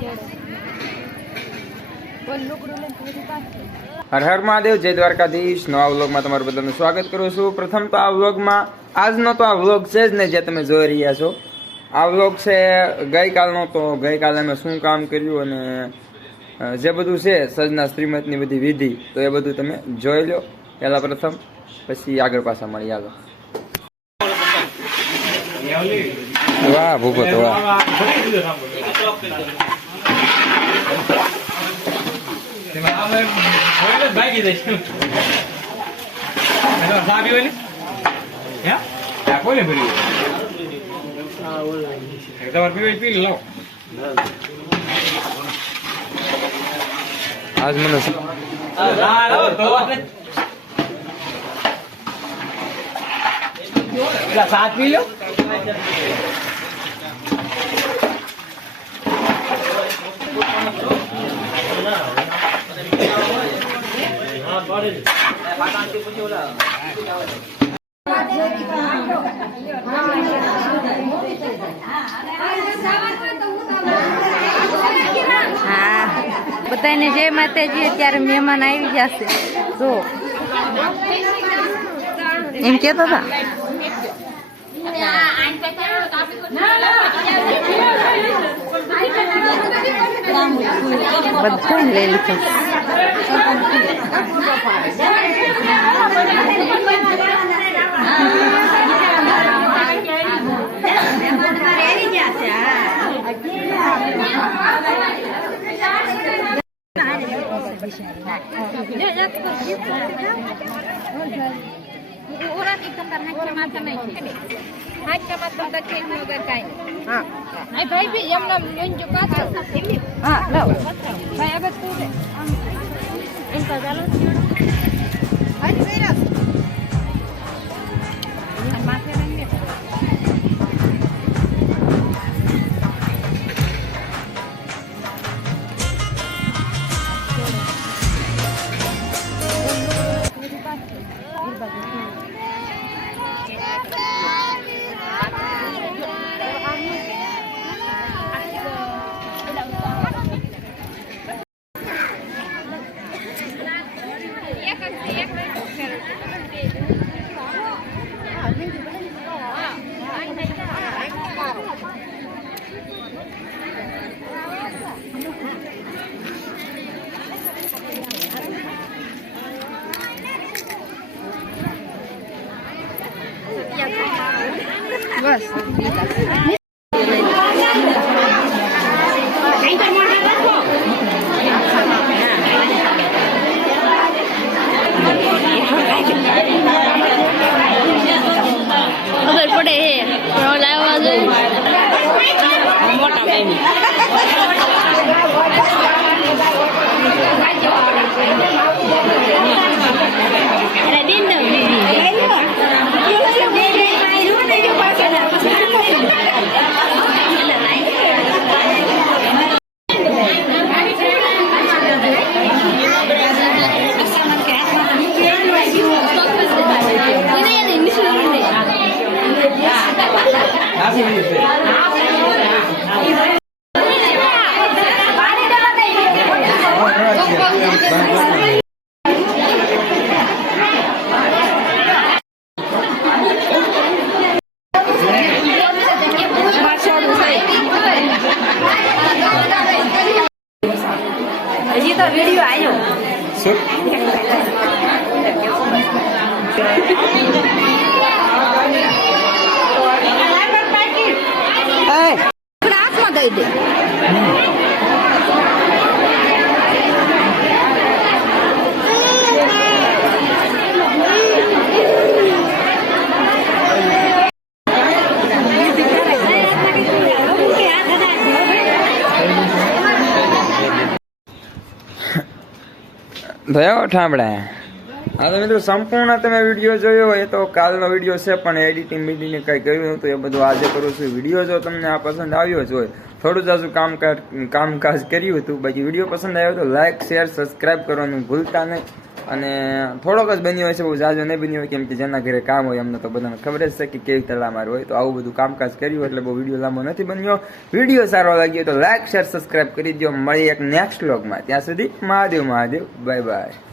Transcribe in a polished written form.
હર હર મહાદેવ, જય દ્વારકાધીશ। નવા વ્લોગમાં તમારું બધાનું સ્વાગત કરું છું। પ્રથમ તો આ વ્લોગમાં આજનો તો આ વ્લોગ છે જ ને જે તમે જોઈ રહ્યા છો, આ વ્લોગ છે ગઈકાલનો। તો ગઈકાલે અમે શું કામ કર્યું અને જે બધું છે સજના શ્રીમતની બધી વિધિ, તો એ બધું તમે જોઈ લો પહેલા પ્રથમ, પછી આગળ પાછા મળી આગળ। વાહ ભૂપત વાહ, આજ મને साथ पी लो। हाँ बधाने जय माताजी। अत्यारे मेहमान आई जशे जो एम कहता था બધા લઈ લીધું। भाई भी यमुना मुंजो का हां लो भाई अब तू दे इनका डालो आज मेरा माथे रंगे बस खबर पड़े है मोटा बेबी હજી તો વિડિયો આવ્યો હાથમાં દઈ દે થયો ઠામડા। હા તો મિત્રો, સંપૂર્ણ તમે વિડીયો જોયો એ તો કાલનો વિડીયો છે, પણ એડિટિંગ બીડિંગ કંઈ કર્યું નહોતું, એ બધું આજે કરું છું। વિડીયો જો તમને આ પસંદ આવ્યો જ હોય, થોડું જાજુ કામકાજ કર્યું હતું, બાકી વિડીયો પસંદ આવ્યો તો લાઇક શેર સબસ્ક્રાઈબ કરવાનું ભૂલતા નહીં। અને થોડોક જ બન્યો હોય છે, બહુ ઝાઝો નહીં બન્યો હોય, કેમ કે જેના ઘરે કામ હોય અમને તો બધાને ખબર જ છે કે કેવી તલામાર હોય. તો આવું બધું કામકાજ કર્યું એટલે બહુ વિડીયો લાંબો નથી બન્યો. વિડીયો સારો લાગ્યો તો લાઈક શેર સબસ્ક્રાઈબ કરી દો. મળી એક નેક્સ્ટ વ્લોગમાં. ત્યાં સુધી મહાદેવ મહાદેવ. Bye bye.